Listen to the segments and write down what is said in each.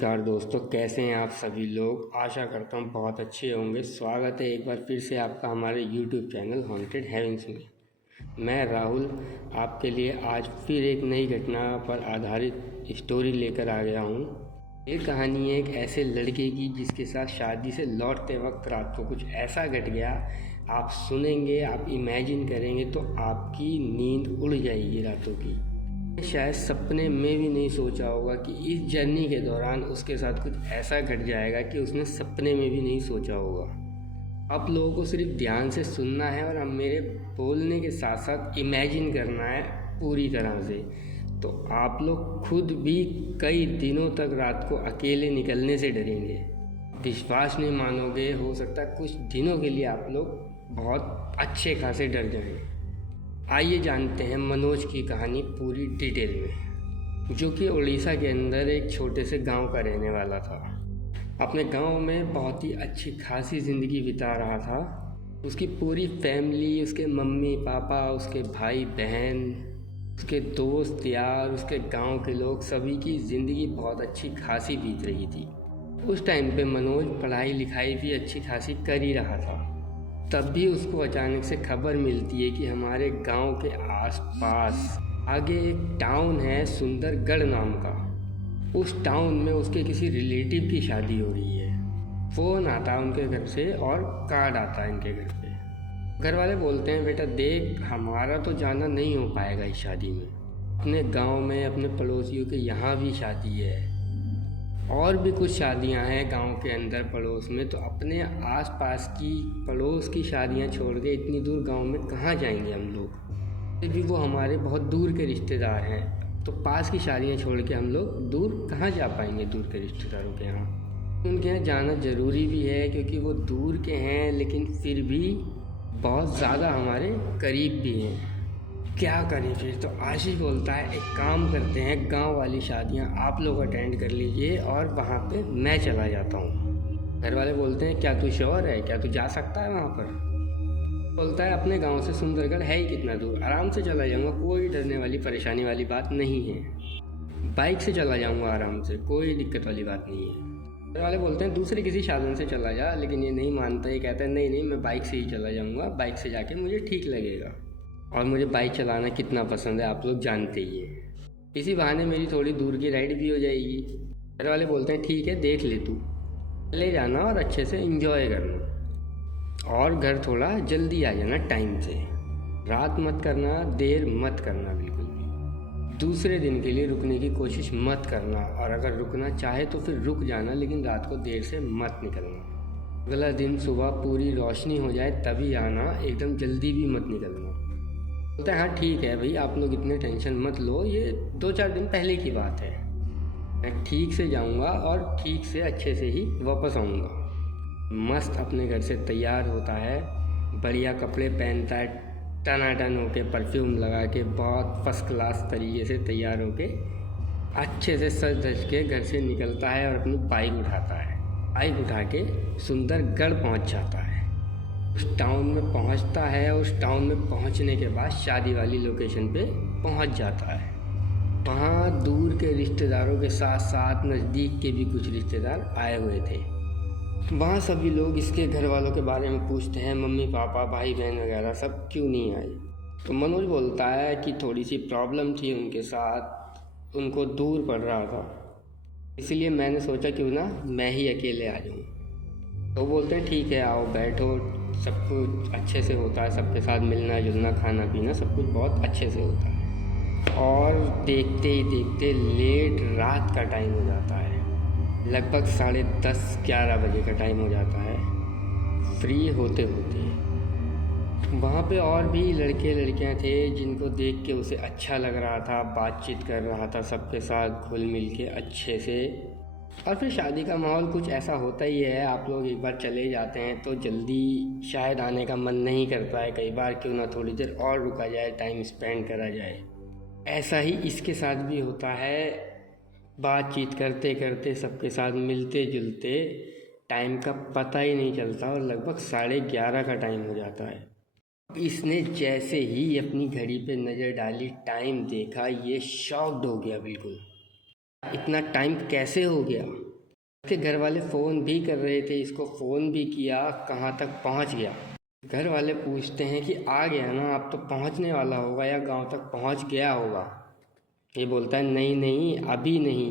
नमस्कार दोस्तों, कैसे हैं आप सभी लोग। आशा करता हूँ बहुत अच्छे होंगे। स्वागत है एक बार फिर से आपका हमारे YouTube चैनल हॉन्टेड हेवेंस में। मैं राहुल आपके लिए आज फिर एक नई घटना पर आधारित स्टोरी लेकर आ गया हूँ। ये कहानी है एक ऐसे लड़के की जिसके साथ शादी से लौटते वक्त रात को कुछ ऐसा घट गया। आप सुनेंगे, आप इमेजिन करेंगे तो आपकी नींद उड़ जाएगी रातों की। शायद सपने में भी नहीं सोचा होगा कि इस जर्नी के दौरान उसके साथ कुछ ऐसा घट जाएगा कि उसने सपने में भी नहीं सोचा होगा। आप लोगों को सिर्फ ध्यान से सुनना है और हम मेरे बोलने के साथ साथ इमेजिन करना है पूरी तरह से। तो आप लोग खुद भी कई दिनों तक रात को अकेले निकलने से डरेंगे। विश्वास नहीं मानोगे, हो सकता है कुछ दिनों के लिए आप लोग बहुत अच्छे खासे डर जाएं। आइए जानते हैं मनोज की कहानी पूरी डिटेल में, जो कि उड़ीसा के अंदर एक छोटे से गांव का रहने वाला था। अपने गांव में बहुत ही अच्छी खासी ज़िंदगी बिता रहा था। उसकी पूरी फैमिली, उसके मम्मी पापा, उसके भाई बहन, उसके दोस्त यार, उसके गांव के लोग, सभी की ज़िंदगी बहुत अच्छी खासी बीत रही थी। उस टाइम पे मनोज पढ़ाई लिखाई भी अच्छी खासी कर ही रहा था। तब भी उसको अचानक से खबर मिलती है कि हमारे गांव के आसपास आगे एक टाउन है सुंदरगढ़ नाम का। उस टाउन में उसके किसी रिलेटिव की शादी हो रही है। फ़ोन आता है उनके घर से और कार्ड आता है इनके घर पे। घर वाले बोलते हैं, बेटा देख, हमारा तो जाना नहीं हो पाएगा इस शादी में। अपने गांव में अपने पड़ोसियों के यहाँ भी शादी है और भी कुछ शादियां हैं गांव के अंदर पड़ोस में। तो अपने आसपास की पड़ोस की शादियां छोड़ के इतनी दूर गांव में कहाँ जाएंगे हम लोग। फिर भी वो हमारे बहुत दूर के रिश्तेदार हैं, तो पास की शादियां छोड़ के हम लोग दूर कहाँ जा पाएंगे दूर के रिश्तेदारों के यहाँ। उनके यहाँ जाना ज़रूरी भी है क्योंकि वो दूर के हैं, लेकिन फिर भी बहुत ज़्यादा हमारे करीब भी हैं। क्या करें फिर। तो आशीष बोलता है, एक काम करते हैं, गांव वाली शादियां आप लोग अटेंड कर लीजिए और वहां पे मैं चला जाता हूँ। घर वाले बोलते हैं, क्या तू श्योर है, क्या तू जा सकता है वहां पर। बोलता है, अपने गांव से सुंदरगढ़ है ही कितना दूर, आराम से चला जाऊँगा, कोई डरने वाली परेशानी वाली बात नहीं है। बाइक से चला जाऊँगा आराम से, कोई दिक्कत वाली बात नहीं है। घर वाले बोलते हैं, दूसरे किसी साधन से चला जा, लेकिन ये नहीं मानता। ये कहता है, नहीं नहीं, मैं बाइक से ही चला जाऊँगा, बाइक से जाके मुझे ठीक लगेगा और मुझे बाइक चलाना कितना पसंद है आप लोग जानते ही हैं। इसी बहाने मेरी थोड़ी दूर की राइड भी हो जाएगी। घर वाले बोलते हैं, ठीक है, देख ले, तू ले जाना और अच्छे से एंजॉय करना और घर थोड़ा जल्दी आ जाना टाइम से। रात मत करना, देर मत करना बिल्कुल भी। दूसरे दिन के लिए रुकने की कोशिश मत करना, और अगर रुकना चाहे तो फिर रुक जाना, लेकिन रात को देर से मत निकलना। अगला दिन सुबह पूरी रोशनी हो जाए तभी आना, एकदम जल्दी भी मत निकलना। बोलता है, हाँ ठीक है भाई, आप लोग इतने टेंशन मत लो, ये 2-4 दिन पहले की बात है। मैं ठीक से जाऊंगा और ठीक से अच्छे से ही वापस आऊँगा। मस्त अपने घर से तैयार होता है, बढ़िया कपड़े पहनता है, टनाटन होके परफ्यूम लगा के बहुत फर्स्ट क्लास तरीके से तैयार होके अच्छे से सज धज के घर से निकलता है और अपनी बाइक उठाता है। बाइक उठा के सुंदरगढ़ पहुँच जाता है। उस टाउन में पहुंचता है। उस टाउन में पहुंचने के बाद शादी वाली लोकेशन पे पहुंच जाता है। वहाँ दूर के रिश्तेदारों के साथ साथ नज़दीक के भी कुछ रिश्तेदार आए हुए थे। वहाँ सभी लोग इसके घर वालों के बारे में पूछते हैं, मम्मी पापा भाई बहन वगैरह सब क्यों नहीं आए। तो मनोज बोलता है कि थोड़ी सी प्रॉब्लम थी उनके साथ, उनको दूर पड़ रहा था, इसलिए मैंने सोचा क्यों ना मैं ही अकेले आ जाऊँ। तो बोलते हैं, ठीक है आओ बैठो, सब कुछ अच्छे से होता है, सबके साथ मिलना जुलना खाना पीना सब कुछ बहुत अच्छे से होता है। और देखते ही देखते लेट रात का टाइम हो जाता है, लगभग 10:30-11 बजे का टाइम हो जाता है फ्री होते होते। वहाँ पे और भी लड़के लड़कियाँ थे जिनको देख के उसे अच्छा लग रहा था, बातचीत कर रहा था सबके साथ घुल मिल के अच्छे से। और फिर शादी का माहौल कुछ ऐसा होता ही है, आप लोग एक बार चले जाते हैं तो जल्दी शायद आने का मन नहीं करता है। कई बार क्यों ना थोड़ी देर और रुका जाए, टाइम स्पेंड करा जाए। ऐसा ही इसके साथ भी होता है। बातचीत करते करते सबके साथ मिलते जुलते टाइम का पता ही नहीं चलता और लगभग 11:30 का टाइम हो जाता है। इसने जैसे ही अपनी घड़ी पे नज़र डाली, टाइम देखा, ये शॉक्ड हो गया बिल्कुल। इतना टाइम कैसे हो गया? इसके घर वाले फ़ोन भी कर रहे थे, इसको फ़ोन भी किया, कहाँ तक पहुँच गया? घर वाले पूछते हैं कि आ गया ना, अब तो पहुँचने वाला होगा या गांव तक पहुँच गया होगा। ये बोलता है नहीं नहीं, अभी नहीं,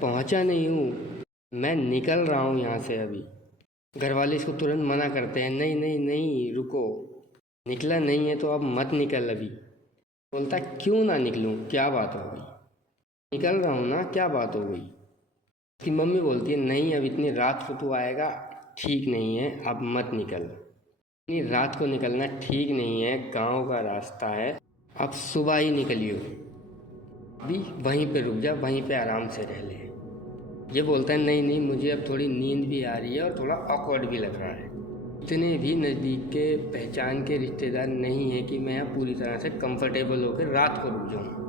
पहुँचा नहीं हूँ, मैं निकल रहा हूँ यहाँ से अभी। घर वाले इसको तुरंत मना करते हैं, नहीं नहीं नहीं, रुको, निकला नहीं है तो अब मत निकल अभी। बोलता है क्यों ना निकलूँ, क्या बात हो गई? निकल रहा हूँ ना, क्या बात हो गई? उसकी मम्मी बोलती है नहीं, अब इतनी रात को तू आएगा, ठीक नहीं है, अब मत निकल। इतनी रात को निकलना ठीक नहीं है, गांव का रास्ता है, अब सुबह ही निकलियो, अभी वहीं पे रुक जा, वहीं पे आराम से रह ले। ये बोलता है नहीं नहीं, मुझे अब थोड़ी नींद भी आ रही है और थोड़ा ऑकवर्ड भी लग रहा है। इतने भी नज़दीक के पहचान के रिश्तेदार नहीं हैं कि मैं यहाँ पूरी तरह से कंफर्टेबल होकर रात को रुक जाऊँ।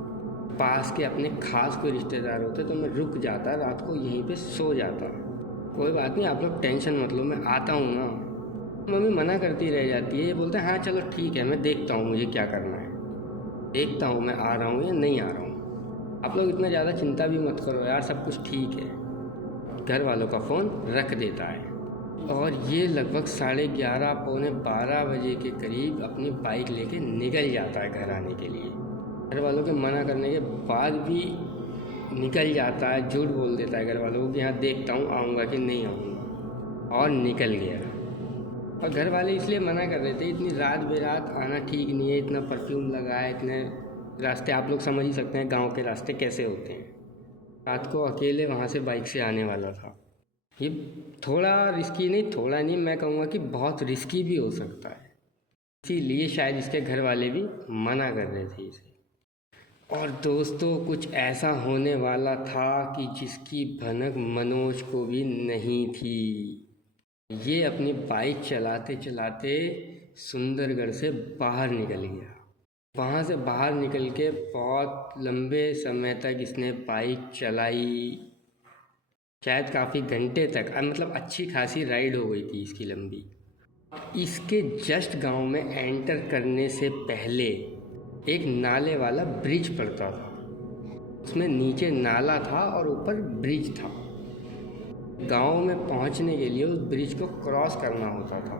पास के अपने खास कोई रिश्तेदार होते तो मैं रुक जाता, रात को यहीं पे सो जाता। कोई बात नहीं, आप लोग टेंशन मत लो, मैं आता हूँ ना। मम्मी मना करती रह जाती है। ये बोलता है हाँ चलो ठीक है, मैं देखता हूँ मुझे क्या करना है, देखता हूँ मैं आ रहा हूँ या नहीं आ रहा हूँ। आप लोग इतना ज़्यादा चिंता भी मत करो यार, सब कुछ ठीक है। घर वालों का फ़ोन रख देता है और ये लगभग 11:30 पौने 12 बजे के करीब अपनी बाइक लेके निकल जाता है घर आने के लिए। घर वालों के मना करने के बाद भी निकल जाता है, झूठ बोल देता है घर वालों को कि हाँ देखता हूँ आऊँगा कि नहीं आऊँगा, और निकल गया। और घर वाले इसलिए मना कर रहे थे, इतनी रात बेरात आना ठीक नहीं है, इतना परफ्यूम लगा है, इतने रास्ते आप लोग समझ ही सकते हैं गांव के रास्ते कैसे होते हैं। रात को अकेले वहाँ से बाइक से आने वाला था। ये थोड़ा रिस्की नहीं, थोड़ा नहीं, मैं कहूँगा कि बहुत रिस्की भी हो सकता है, इसीलिए शायद इसके घर वाले भी मना कर रहे थे इसे। और दोस्तों कुछ ऐसा होने वाला था कि जिसकी भनक मनोज को भी नहीं थी। ये अपनी बाइक चलाते चलाते सुंदरगढ़ से बाहर निकल गया। वहाँ से बाहर निकल के बहुत लंबे समय तक इसने बाइक चलाई, शायद काफ़ी घंटे तक, मतलब अच्छी खासी राइड हो गई थी इसकी लंबी। इसके जस्ट गांव में एंटर करने से पहले एक नाले वाला ब्रिज पड़ता था, उसमें नीचे नाला था और ऊपर ब्रिज था। गांव में पहुंचने के लिए उस ब्रिज को क्रॉस करना होता था।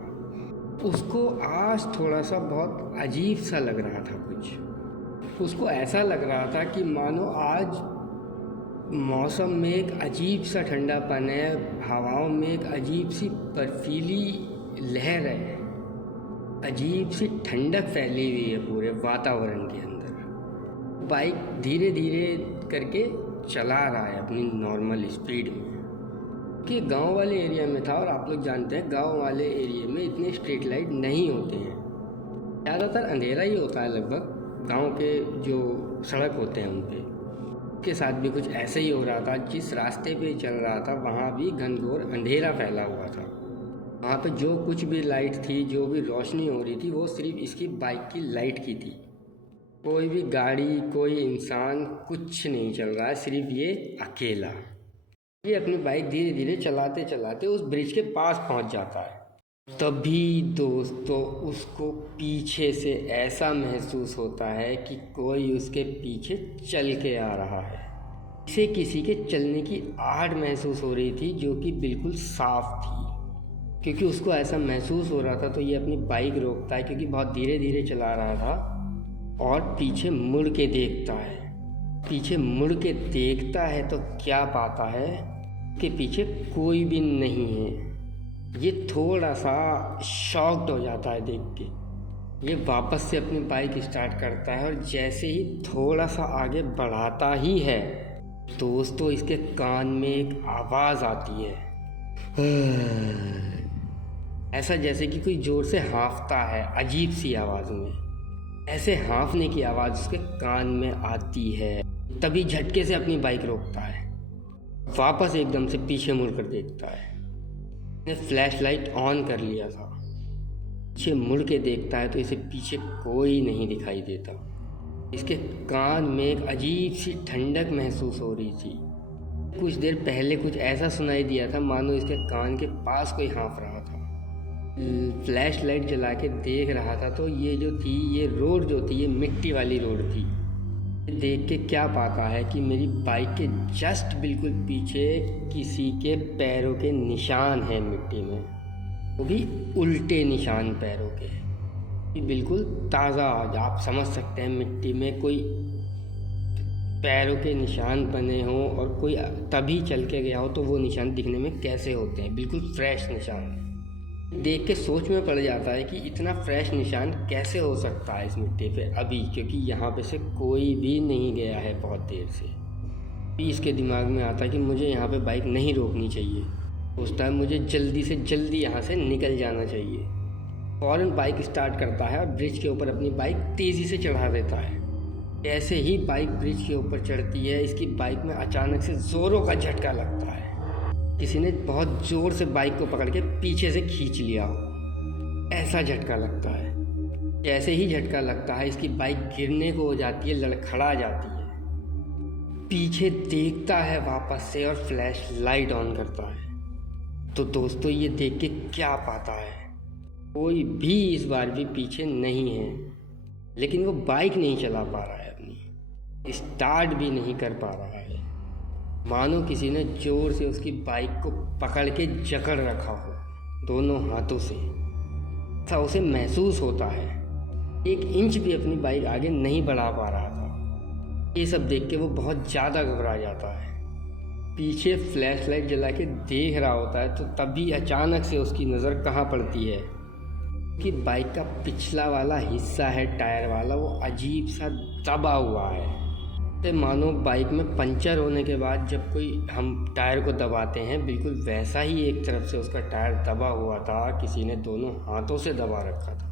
उसको आज थोड़ा सा बहुत अजीब सा लग रहा था कुछ। उसको ऐसा लग रहा था कि मानो आज मौसम में एक अजीब सा ठंडापन है, हवाओं में एक अजीब सी बर्फीली लहर है, अजीब सी ठंडक फैली हुई है पूरे वातावरण के अंदर। बाइक धीरे धीरे करके चला रहा है अपनी नॉर्मल स्पीड में, कि गांव वाले एरिया में था और आप लोग जानते हैं गांव वाले एरिया में इतने स्ट्रीट लाइट नहीं होते हैं, ज़्यादातर अंधेरा ही होता है लगभग गांव के जो सड़क होते हैं उन पे। के साथ भी कुछ ऐसे ही हो रहा था, जिस रास्ते पे चल रहा था वहाँ भी घनघोर अंधेरा फैला हुआ था। वहाँ पे जो कुछ भी लाइट थी, जो भी रोशनी हो रही थी, वो सिर्फ इसकी बाइक की लाइट की थी। कोई भी गाड़ी, कोई इंसान, कुछ नहीं चल रहा है, सिर्फ ये अकेला। ये अपनी बाइक धीरे धीरे चलाते चलाते उस ब्रिज के पास पहुँच जाता है। तभी दोस्तों उसको पीछे से ऐसा महसूस होता है कि कोई उसके पीछे चल के आ रहा है। इसे किसी के चलने की आहट महसूस हो रही थी, जो कि बिल्कुल साफ थी। क्योंकि उसको ऐसा महसूस हो रहा था तो ये अपनी बाइक रोकता है, क्योंकि बहुत धीरे धीरे चला रहा था, और पीछे मुड़ के देखता है। पीछे मुड़ के देखता है तो क्या पाता है कि पीछे कोई भी नहीं है। ये थोड़ा सा शॉक्ड हो जाता है देख के। ये वापस से अपनी बाइक स्टार्ट करता है और जैसे ही थोड़ा सा आगे बढ़ाता ही है दोस्तों, इसके कान में एक आवाज़ आती है, ऐसा जैसे कि कोई ज़ोर से हाँफता है, अजीब सी आवाज़ में। ऐसे हाँफने की आवाज़ उसके कान में आती है। तभी झटके से अपनी बाइक रोकता है, वापस एकदम से पीछे मुड़कर देखता है। उसने फ्लैश लाइट ऑन कर लिया था। पीछे मुड़ के देखता है तो इसे पीछे कोई नहीं दिखाई देता। इसके कान में एक अजीब सी ठंडक महसूस हो रही थी। कुछ देर पहले कुछ ऐसा सुनाई दिया था मानो इसके कान के पास कोई हाँफ रहा था। फ्लैश लाइट जला के देख रहा था तो ये जो थी, ये रोड जो थी, ये मिट्टी वाली रोड थी। देख के क्या पाता है कि मेरी बाइक के जस्ट बिल्कुल पीछे किसी के पैरों के निशान हैं मिट्टी में, वो भी उल्टे निशान पैरों के। ये बिल्कुल ताज़ा, आप समझ सकते हैं मिट्टी में कोई पैरों के निशान बने हों और कोई तभी चल के गया हो तो वो निशान दिखने में कैसे होते हैं, बिल्कुल फ्रेश निशान। देख के सोच में पड़ जाता है कि इतना फ्रेश निशान कैसे हो सकता है इस मिट्टी पे अभी, क्योंकि यहाँ पे से कोई भी नहीं गया है बहुत देर से। भी इसके दिमाग में आता है कि मुझे यहाँ पे बाइक नहीं रोकनी चाहिए, सोचता है मुझे जल्दी से जल्दी यहाँ से निकल जाना चाहिए। फ़ौरन बाइक स्टार्ट करता है और ब्रिज के ऊपर अपनी बाइक तेज़ी से चढ़ा देता है। जैसे ही बाइक ब्रिज के ऊपर चढ़ती है, इसकी बाइक में अचानक से ज़ोरों का झटका लगता है। किसी ने बहुत ज़ोर से बाइक को पकड़ के पीछे से खींच लिया हो, ऐसा झटका लगता है। जैसे ही झटका लगता है, इसकी बाइक गिरने को हो जाती है, लड़खड़ा जाती है। पीछे देखता है वापस से और फ्लैश लाइट ऑन करता है। तो दोस्तों, ये देख के क्या पाता है, कोई भी इस बार भी पीछे नहीं है, लेकिन वो बाइक नहीं चला पा रहा है, अपनी स्टार्ट भी नहीं कर पा रहा है। मानो किसी ने जोर से उसकी बाइक को पकड़ के जकड़ रखा हो दोनों हाथों से, ऐसा उसे महसूस होता है। 1 इंच भी अपनी बाइक आगे नहीं बढ़ा पा रहा था। ये सब देख के वो बहुत ज़्यादा घबरा जाता है। पीछे फ्लैश लाइट जला के देख रहा होता है तो तभी अचानक से उसकी नज़र कहाँ पड़ती है कि बाइक का पिछला वाला हिस्सा है, टायर वाला, वो अजीब सा दबा हुआ है। मानो बाइक में पंचर होने के बाद जब कोई हम टायर को दबाते हैं, बिल्कुल वैसा ही एक तरफ से उसका टायर दबा हुआ था। किसी ने दोनों हाथों से दबा रखा था,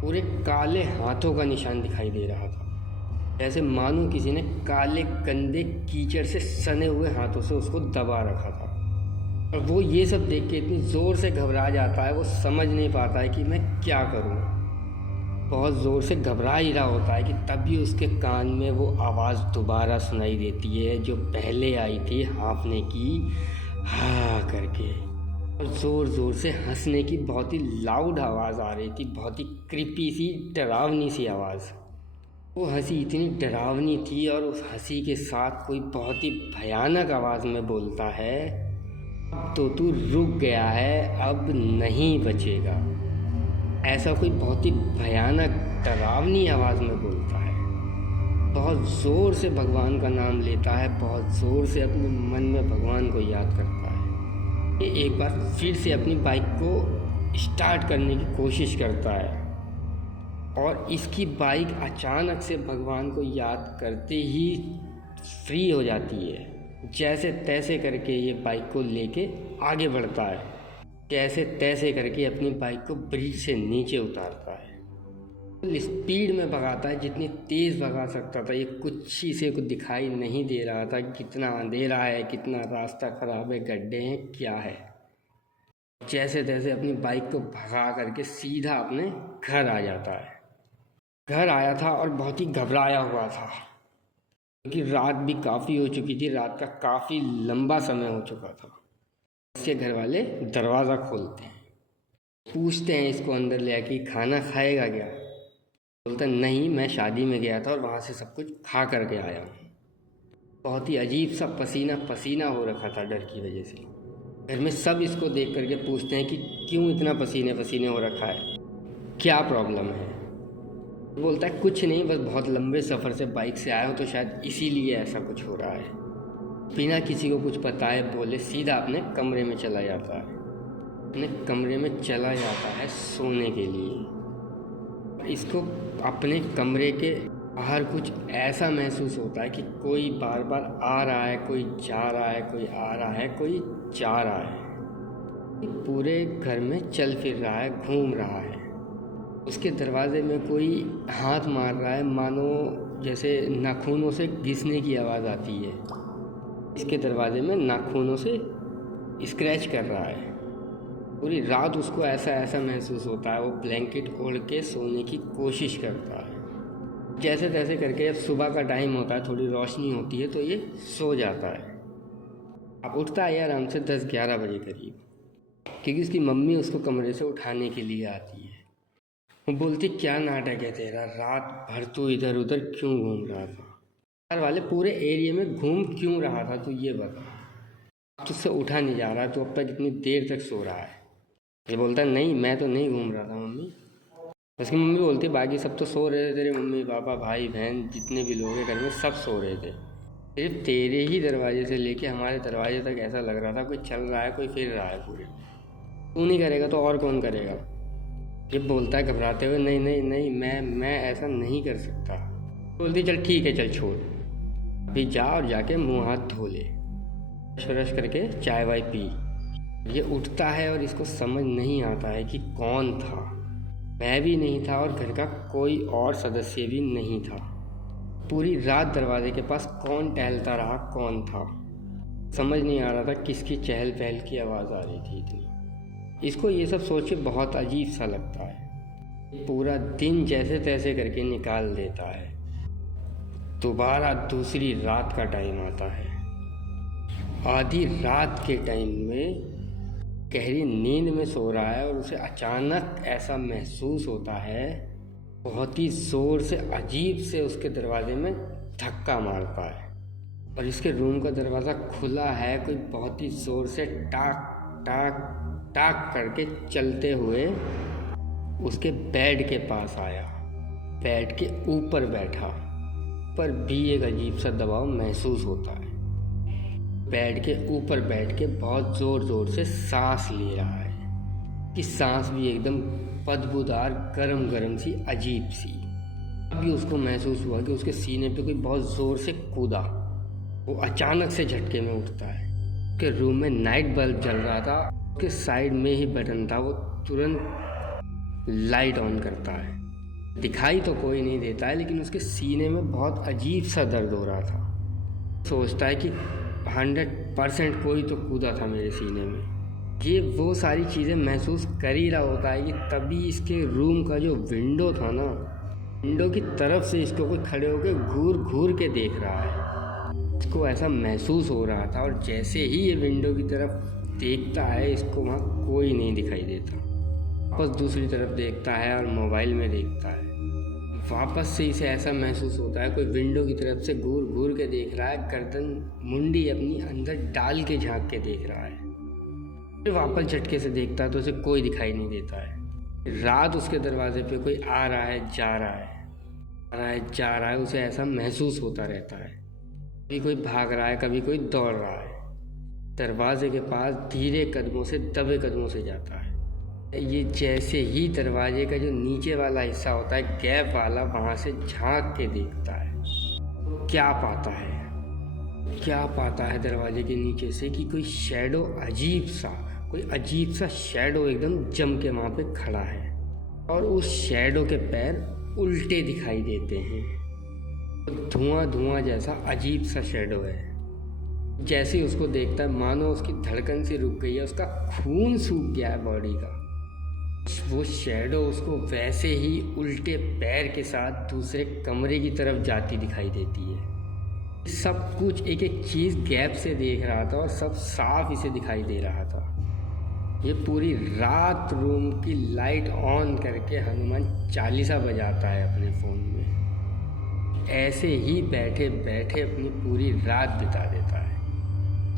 पूरे काले हाथों का निशान दिखाई दे रहा था, जैसे मानो किसी ने काले गंदे कीचड़ से सने हुए हाथों से उसको दबा रखा था। और वो ये सब देख के इतनी ज़ोर से घबरा जाता है, वो समझ नहीं पाता है कि मैं क्या करूँ। बहुत ज़ोर से घबरा ही रहा होता है कि तभी उसके कान में वो आवाज़ दोबारा सुनाई देती है जो पहले आई थी, हाँफने की, हाँ करके, और ज़ोर ज़ोर से हंसने की बहुत ही लाउड आवाज़ आ रही थी, बहुत ही क्रिपी सी, डरावनी सी आवाज़। वो हंसी इतनी डरावनी थी और उस हंसी के साथ कोई बहुत ही भयानक आवाज़ में बोलता है, अब तो तू रुक गया है, अब नहीं बचेगा। ऐसा कोई बहुत ही भयानक डरावनी आवाज़ में बोलता है। बहुत ज़ोर से भगवान का नाम लेता है, बहुत ज़ोर से अपने मन में भगवान को याद करता है। ये एक बार फिर से अपनी बाइक को स्टार्ट करने की कोशिश करता है और इसकी बाइक अचानक से भगवान को याद करते ही फ्री हो जाती है। जैसे तैसे करके ये बाइक को लेके आगे बढ़ता है, कैसे तैसे करके अपनी बाइक को ब्रिज से नीचे उतारता है। फुल स्पीड में भगाता है, जितनी तेज़ भगा सकता था। ये कुछ ही से कुछ दिखाई नहीं दे रहा था, कितना अंधेरा है, कितना रास्ता ख़राब है, गड्ढे हैं, क्या है। जैसे तैसे अपनी बाइक को भगा करके सीधा अपने घर आ जाता है। घर आया था और बहुत ही घबराया हुआ था, क्योंकि रात भी काफ़ी हो चुकी थी, रात का काफ़ी लंबा समय हो चुका था। इसके घर वाले दरवाज़ा खोलते हैं, पूछते हैं इसको अंदर ले आके खाना खाएगा क्या। बोलता नहीं, मैं शादी में गया था और वहाँ से सब कुछ खा करके आया हूँ। बहुत ही अजीब सा पसीना पसीना हो रखा था डर की वजह से। घर में सब इसको देख करके पूछते हैं कि क्यों इतना पसीने पसीने हो रखा है, क्या प्रॉब्लम है। बोलता है कुछ नहीं, बस बहुत लंबे सफ़र से बाइक से आया हूँ तो शायद इसीलिए ऐसा कुछ हो रहा है। बिना किसी को कुछ बताए बोले सीधा अपने कमरे में चला जाता है। अपने कमरे में चला जाता है सोने के लिए। इसको अपने कमरे के बाहर कुछ ऐसा महसूस होता है कि कोई बार बार आ रहा है, कोई जा रहा है, कोई आ रहा है, कोई जा रहा है। पूरे घर में चल फिर रहा है, घूम रहा है। उसके दरवाजे में कोई हाथ मार रहा है, मानो जैसे नाखूनों से घिसने की आवाज़ आती है। इसके दरवाजे में नाखूनों से स्क्रैच कर रहा है। पूरी रात उसको ऐसा ऐसा महसूस होता है। वो ब्लैंकेट ओढ़ के सोने की कोशिश करता है। जैसे तैसे करके जब सुबह का टाइम होता है, थोड़ी रोशनी होती है, तो ये सो जाता है। अब उठता है आराम से 10-11 बजे करीब, क्योंकि उसकी मम्मी उसको कमरे से उठाने के लिए आती है। वो बोलती क्या नाटक है तेरा, रात भर तू इधर उधर क्यों घूम रहा था। घर वाले पूरे एरिया में घूम क्यों रहा था, तू ये बता। तुझसे उठा नहीं जा रहा, तो अब तक इतनी देर तक सो रहा है। ये बोलता है नहीं मैं तो नहीं घूम रहा था मम्मी। उसकी मम्मी बोलती है बाकी सब तो सो रहे थे, तेरे मम्मी पापा भाई बहन जितने भी लोग हैं घर में सब सो रहे थे, सिर्फ तेरे ही दरवाजे से लेके हमारे दरवाजे तक ऐसा लग रहा था कोई चल रहा है कोई फिर रहा है पूरे। तू नहीं करेगा तो और कौन करेगा। ये बोलता है घबराते हुए नहीं नहीं नहीं मैं ऐसा नहीं कर सकता। बोलती चल ठीक है चल छोड़, अभी जा और जाके मुँह हाथ धो ले, ब्रश करके चाय वाय पी। ये उठता है और इसको समझ नहीं आता है कि कौन था। मैं भी नहीं था और घर का कोई और सदस्य भी नहीं था। पूरी रात दरवाजे के पास कौन टहलता रहा, कौन था, समझ नहीं आ रहा था किसकी चहल पहल की आवाज़ आ रही थी इतनी। इसको ये सब सोच के बहुत अजीब सा लगता है। पूरा दिन जैसे तैसे करके निकाल देता है। दोबारा दूसरी रात का टाइम आता है। आधी रात के टाइम में गहरी नींद में सो रहा है और उसे अचानक ऐसा महसूस होता है, बहुत ही ज़ोर से अजीब से उसके दरवाजे में धक्का मारता है और इसके रूम का दरवाज़ा खुला है। कोई बहुत ही ज़ोर से टाक टाक टाक करके चलते हुए उसके बेड के पास आया, बेड के ऊपर बैठा, पर भी एक अजीब सा दबाव महसूस होता है। बेड के ऊपर बैठ के बहुत ज़ोर ज़ोर से सांस ले रहा है कि सांस भी एकदम बदबूदार गरम गरम सी अजीब सी। अभी उसको महसूस हुआ कि उसके सीने पे कोई बहुत ज़ोर से कूदा। वो अचानक से झटके में उठता है। उसके रूम में नाइट बल्ब जल रहा था, उसके साइड में ही बटन था, वो तुरंत लाइट ऑन करता है। दिखाई तो कोई नहीं देता है लेकिन उसके सीने में बहुत अजीब सा दर्द हो रहा था। सोचता है कि 100% कोई तो कूदा था मेरे सीने में। ये वो सारी चीज़ें महसूस कर ही रहा होता है कि तभी इसके रूम का जो विंडो था ना, विंडो की तरफ से इसको कोई खड़े होकर घूर घूर के देख रहा है। इसको ऐसा महसूस हो रहा था और जैसे ही ये विंडो की तरफ देखता है इसको वहाँ कोई नहीं दिखाई देता। वापस दूसरी तरफ देखता है और मोबाइल में देखता है। वापस से इसे ऐसा महसूस होता है कोई विंडो की तरफ से घूर घूर के देख रहा है, गर्दन मुंडी अपनी अंदर डाल के झांक के देख रहा है। फिर वापस झटके से देखता है तो उसे कोई दिखाई नहीं देता है। रात उसके दरवाजे पे कोई आ रहा है जा रहा है, आ रहा है जा रहा है, उसे ऐसा महसूस होता रहता है। कभी कोई भाग रहा है कभी कोई दौड़ रहा है। दरवाजे के पास धीरे कदमों से दबे कदमों से जाता है। ये जैसे ही दरवाजे का जो नीचे वाला हिस्सा होता है गैप वाला, वहाँ से झांक के देखता है, क्या पाता है दरवाजे के नीचे से कि कोई शैडो कोई अजीब सा शैडो एकदम जम के वहाँ पे खड़ा है और उस शैडो के पैर उल्टे दिखाई देते हैं। धुआं धुआं जैसा अजीब सा शैडो है। जैसे ही उसको देखता है मानो उसकी धड़कन सी रुक गई है, उसका खून सूख गया है बॉडी का। वो शैडो उसको वैसे ही उल्टे पैर के साथ दूसरे कमरे की तरफ जाती दिखाई देती है। सब कुछ एक एक चीज़ गैप से देख रहा था और सब साफ इसे दिखाई दे रहा था। ये पूरी रात रूम की लाइट ऑन करके हनुमान चालीसा बजाता है अपने फ़ोन में। ऐसे ही बैठे बैठे अपनी पूरी रात बिता देता है।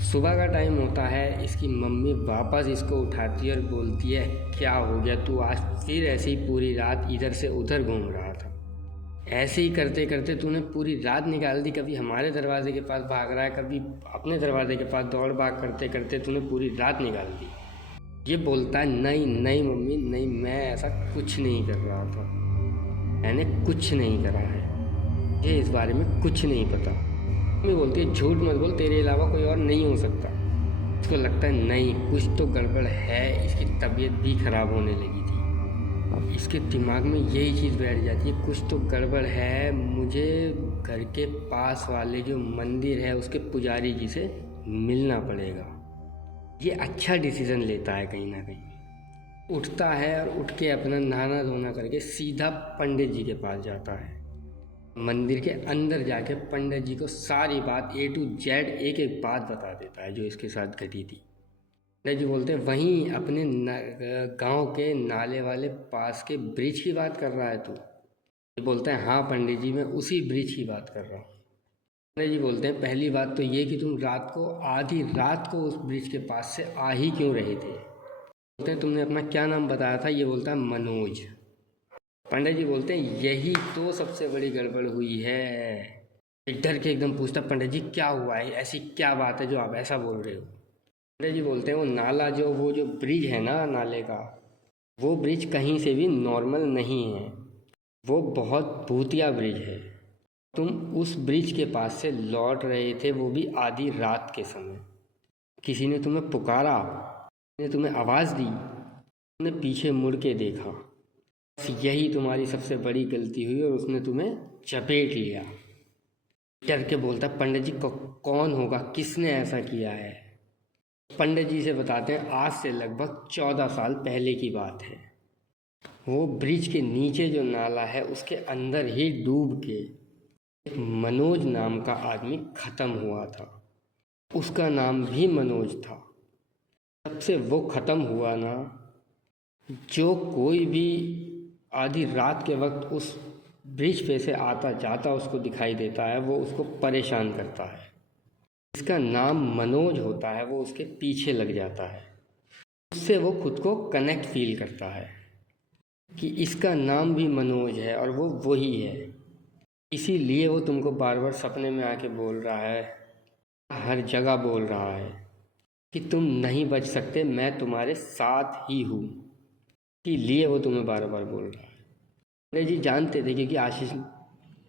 सुबह का टाइम होता है, इसकी मम्मी वापस इसको उठाती है और बोलती है क्या हो गया, तू आज फिर ऐसे ही पूरी रात इधर से उधर घूम रहा था, ऐसे ही करते करते तूने पूरी रात निकाल दी। कभी हमारे दरवाजे के पास भाग रहा है कभी अपने दरवाजे के पास दौड़ भाग करते करते तूने पूरी रात निकाल दी। ये बोलता है नहीं नहीं मम्मी नहीं, मैं ऐसा कुछ नहीं कर रहा था, मैंने कुछ नहीं करा है, ये इस बारे में कुछ नहीं पता। मम्मी बोलती है झूठ मत बोल, तेरे अलावा कोई और नहीं हो सकता। इसको लगता है नहीं कुछ तो गड़बड़ है, इसकी तबीयत भी ख़राब होने लगी थी। इसके दिमाग में यही चीज़ बैठ जाती है कुछ तो गड़बड़ है, मुझे घर के पास वाले जो मंदिर है उसके पुजारी जी से मिलना पड़ेगा। ये अच्छा डिसीज़न लेता है कहीं ना कहीं। उठता है और उठ के अपना नहाना धोना करके सीधा पंडित जी के पास जाता है। मंदिर के अंदर जाके पंडित जी को सारी बात A to Z एक एक बात बता देता है जो इसके साथ घटी थी। पंडित जी बोलते हैं वहीं अपने गांव के नाले वाले पास के ब्रिज की बात कर रहा है तू? ये बोलता है हाँ पंडित जी मैं उसी ब्रिज की बात कर रहा हूँ। पंडित जी बोलते हैं पहली बात तो ये कि तुम आधी रात को उस ब्रिज के पास से आ ही क्यों रहे थे। बोलते हैं तुमने अपना क्या नाम बताया था। ये बोलता है मनोज। पंडित जी बोलते हैं यही तो सबसे बड़ी गड़बड़ हुई है। डर के एकदम पूछता पंडित जी क्या हुआ है, ऐसी क्या बात है जो आप ऐसा बोल रहे हो। पंडित जी बोलते हैं वो जो ब्रिज है ना नाले का, वो ब्रिज कहीं से भी नॉर्मल नहीं है, वो बहुत भूतिया ब्रिज है। तुम उस ब्रिज के पास से लौट रहे थे, वो भी आधी रात के समय। किसी ने तुम्हें पुकारा, किसी ने तुम्हें आवाज़ दी, तुमने पीछे मुड़ के देखा। बस यही तुम्हारी सबसे बड़ी गलती हुई और उसने तुम्हें चपेट लिया। डर के बोलता पंडित जी कौन होगा, किसने ऐसा किया है। पंडित जी से बताते हैं आज से लगभग 14 साल पहले की बात है। वो ब्रिज के नीचे जो नाला है उसके अंदर ही डूब के एक मनोज नाम का आदमी ख़त्म हुआ था। उसका नाम भी मनोज था। जब से वो ख़त्म हुआ ना, जो कोई भी आधी रात के वक्त उस ब्रिज पे से आता जाता उसको दिखाई देता है, वो उसको परेशान करता है। जिसका नाम मनोज होता है वो उसके पीछे लग जाता है। उससे वो खुद को कनेक्ट फील करता है कि इसका नाम भी मनोज है और वो वही है। इसीलिए वो तुमको बार बार सपने में आके बोल रहा है, हर जगह बोल रहा है कि तुम नहीं बच सकते, मैं तुम्हारे साथ ही हूँ। इसीलिए वो तुम्हें बार बार बोल रहा है। पंडित जी जानते थे क्योंकि आशीष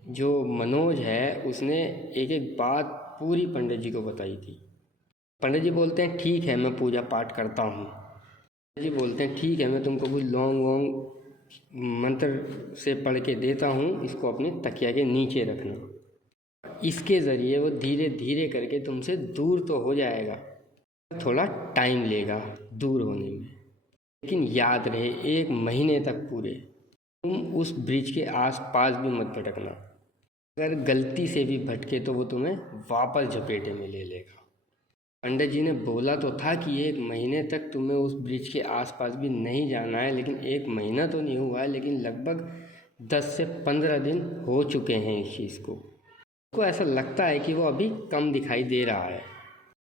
जो मनोज है उसने एक एक बात पूरी पंडित जी को बताई थी। पंडित जी बोलते हैं ठीक है मैं पूजा पाठ करता हूँ। पंडित जी बोलते हैं ठीक है मैं तुमको कुछ लौंग वोंग मंत्र से पढ़ के देता हूँ, इसको अपने तकिया के नीचे रखना। इसके ज़रिए वो धीरे धीरे करके तुमसे दूर तो हो जाएगा, थोड़ा टाइम लेगा दूर होने में, लेकिन याद रहे 1 महीने तक पूरे तुम उस ब्रिज के आस पास भी मत भटकना। अगर गलती से भी भटके तो वो तुम्हें वापस झपेटे में ले लेगा। पंडित जी ने बोला तो था कि 1 महीने तक तुम्हें उस ब्रिज के आसपास भी नहीं जाना है, लेकिन 1 महीना तो नहीं हुआ है, लेकिन लगभग 10 से 15 दिन हो चुके हैं इस चीज़ को ऐसा लगता है कि वो अभी कम दिखाई दे रहा है,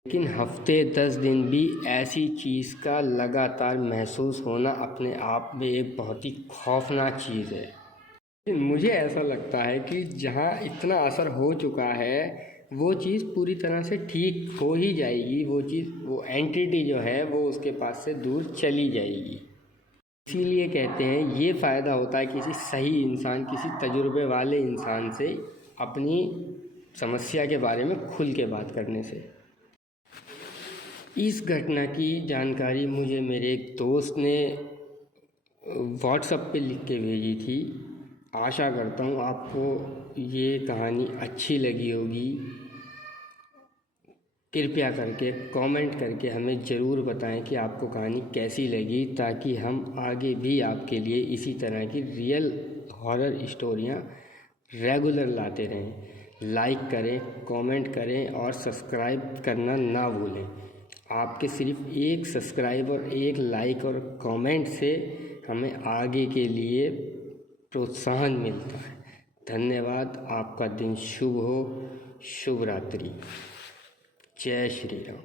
लेकिन हफ्ते 10 दिन भी ऐसी चीज़ का लगातार महसूस होना अपने आप में एक बहुत ही खौफनाक चीज़ है। लेकिन मुझे ऐसा लगता है कि जहाँ इतना असर हो चुका है वो चीज़ पूरी तरह से ठीक हो ही जाएगी। वो एंटिटी जो है वो उसके पास से दूर चली जाएगी। इसीलिए कहते हैं ये फ़ायदा होता है किसी सही इंसान, किसी तजुर्बे वाले इंसान से अपनी समस्या के बारे में खुल के बात करने से। इस घटना की जानकारी मुझे मेरे एक दोस्त ने व्हाट्सएप पे लिख के भेजी थी। आशा करता हूँ आपको ये कहानी अच्छी लगी होगी। कृपया करके कमेंट करके हमें ज़रूर बताएं कि आपको कहानी कैसी लगी, ताकि हम आगे भी आपके लिए इसी तरह की रियल हॉरर स्टोरियाँ रेगुलर लाते रहें। लाइक करें, कमेंट करें और सब्सक्राइब करना ना भूलें। आपके सिर्फ एक सब्सक्राइब और एक लाइक और कमेंट से हमें आगे के लिए प्रोत्साहन मिलता है। धन्यवाद। आपका दिन शुभ हो। शुभ रात्रि। जय श्री राम।